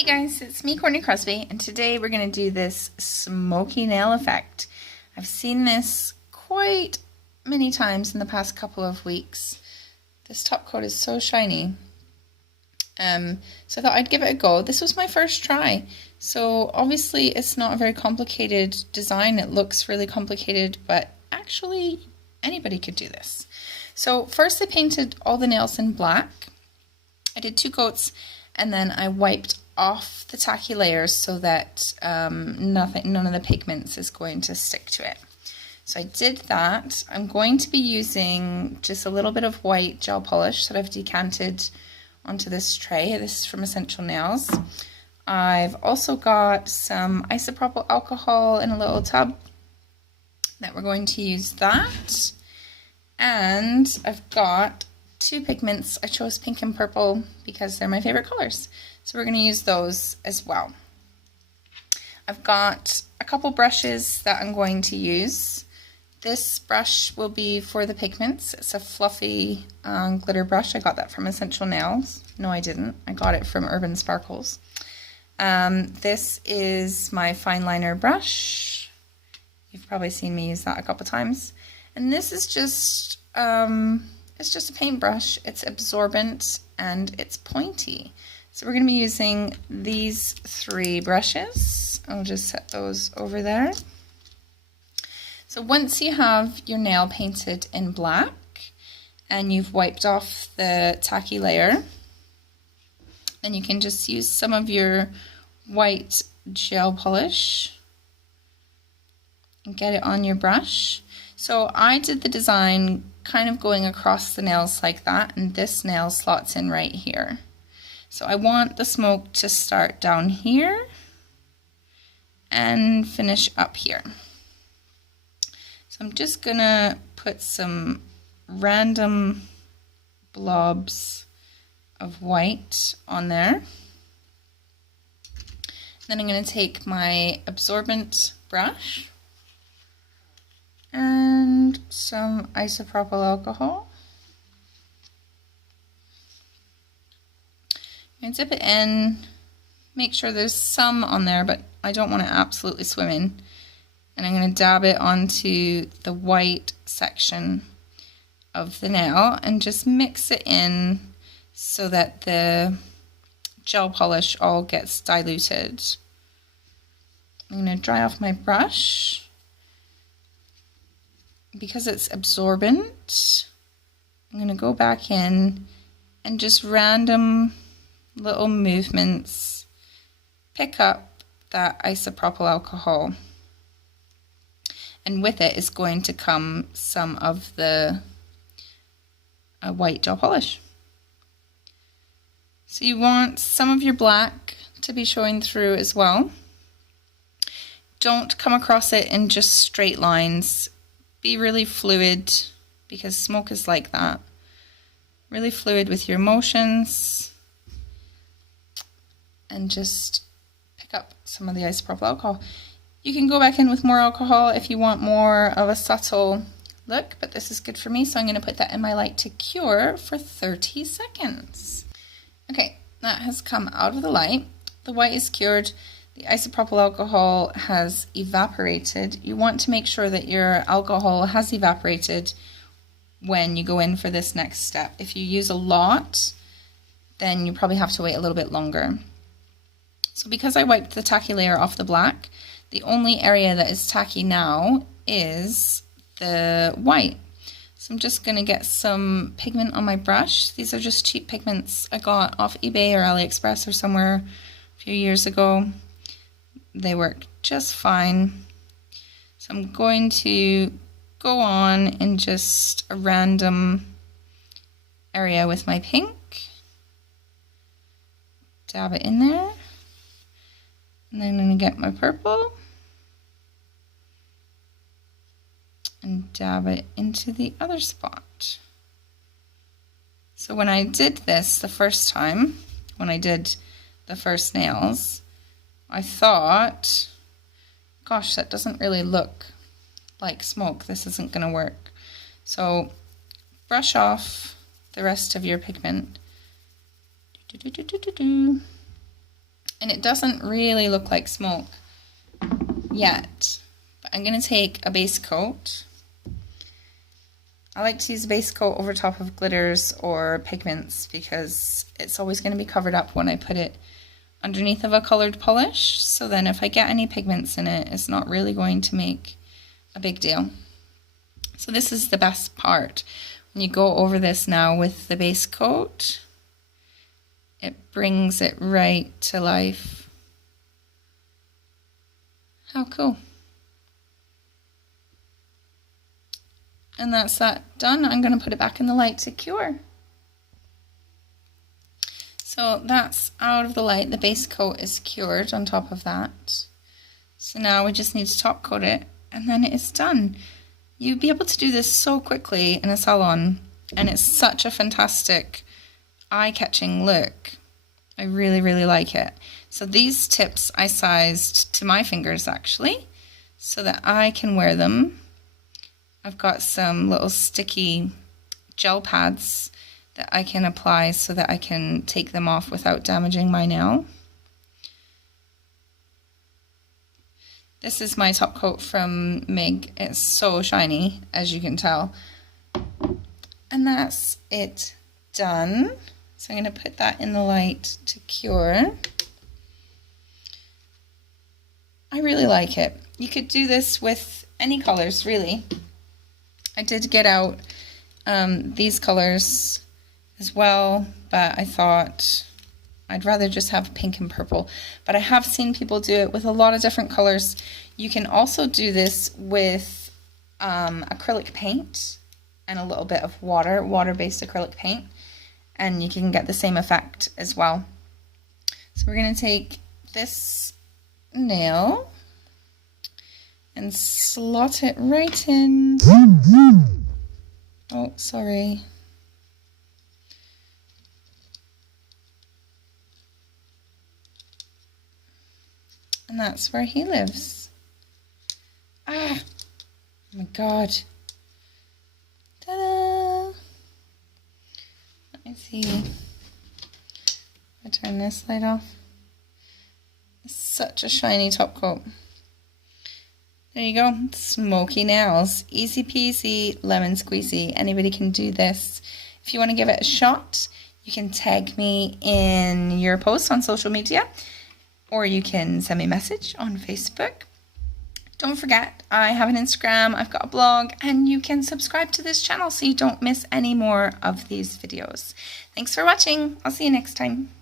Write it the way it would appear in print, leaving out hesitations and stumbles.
Hey guys, it's me, Courtney Crosby, and today we're going to do this smoky nail effect. I've seen this quite many times in the past couple of weeks. This top coat is so shiny. So I thought I'd give it a go. This was my first try. So obviously it's not a very complicated design. It looks really complicated, but actually anybody could do this. So first I painted all the nails in black. I did 2 coats and then I wiped off the tacky layers so that none of the pigments is going to stick to it. So I did that. I'm going to be using just a little bit of white gel polish that I've decanted onto this tray. This is from Essential Nails. I've also got some isopropyl alcohol in a little tub that we're going to use that. And I've got 2 pigments. I chose pink and purple because they're my favorite colors. So we're going to use those as well. I've got a couple brushes that I'm going to use. This brush will be for the pigments. It's a fluffy glitter brush. I got that from Essential Nails. No, I didn't. I got it from Urban Sparkles. This is my fine liner brush. You've probably seen me use that a couple times. And this is just it's just a paintbrush. It's absorbent and it's pointy. So we're going to be using these 3 brushes. I'll just set those over there. So once you have your nail painted in black and you've wiped off the tacky layer, then you can just use some of your white gel polish and get it on your brush. So I did the design kind of going across the nails like that, and this nail slots in right here. So I want the smoke to start down here and finish up here. So I'm just gonna put some random blobs of white on there. Then I'm gonna take my absorbent brush and some isopropyl alcohol. And dip it in, make sure there's some on there, but I don't want to absolutely swim in. And I'm going to dab it onto the white section of the nail and just mix it in so that the gel polish all gets diluted. I'm going to dry off my brush. Because it's absorbent, I'm going to go back in and just random little movements pick up that isopropyl alcohol, and with it is going to come some of the white gel polish. So you want some of your black to be showing through as well. Don't come across it in just straight lines. Be really fluid, because smoke is like that. Really fluid with your motions. And just pick up some of the isopropyl alcohol. You can go back in with more alcohol if you want more of a subtle look, but this is good for me, so I'm going to put that in my light to cure for 30 seconds. Okay, that has come out of the light. The white is cured. The isopropyl alcohol has evaporated. You want to make sure that your alcohol has evaporated when you go in for this next step. If you use a lot, then you probably have to wait a little bit longer. So because I wiped the tacky layer off the black, the only area that is tacky now is the white. So I'm just going to get some pigment on my brush. These are just cheap pigments I got off eBay or AliExpress or somewhere a few years ago. They work just fine. So I'm going to go on in just a random area with my pink. Dab it in there. And then I'm going to get my purple and dab it into the other spot. So when I did this the first time, when I did the first nails, I thought, gosh, that doesn't really look like smoke. This isn't going to work. So brush off the rest of your pigment And it doesn't really look like smoke yet. But I'm going to take a base coat. I like to use a base coat over top of glitters or pigments because it's always going to be covered up when I put it underneath of a colored polish. So then if I get any pigments in it, it's not really going to make a big deal. So this is the best part. When you go over this now with the base coat, it brings it right to life. How cool. And that's that done. I'm going to put it back in the light to cure. So that's out of the light. The base coat is cured on top of that. So now we just need to top coat it and then it is done. You'd be able to do this so quickly in a salon and it's such a fantastic eye-catching look. I really, really like it. So these tips I sized to my fingers actually so that I can wear them. I've got some little sticky gel pads that I can apply so that I can take them off without damaging my nail. This is my top coat from MIG. It's so shiny, as you can tell. And that's it done. So I'm going to put that in the light to cure. I really like it. You could do this with any colors, really. I did get out these colors as well, but I thought I'd rather just have pink and purple. But I have seen people do it with a lot of different colors. You can also do this with acrylic paint and a little bit of water-based acrylic paint, and you can get the same effect as well. So we're going to take this nail and slot it right in. Oh, sorry. And that's where he lives. Ah! Oh my god. Ta-da! Let me see. I turn this light off. It's such a shiny top coat. There you go, smoky nails. Easy peasy, lemon squeezy. Anybody can do this. If you want to give it a shot, you can tag me in your posts on social media, or you can send me a message on Facebook. Don't forget, I have an Instagram, I've got a blog, and you can subscribe to this channel so you don't miss any more of these videos. Thanks for watching. I'll see you next time.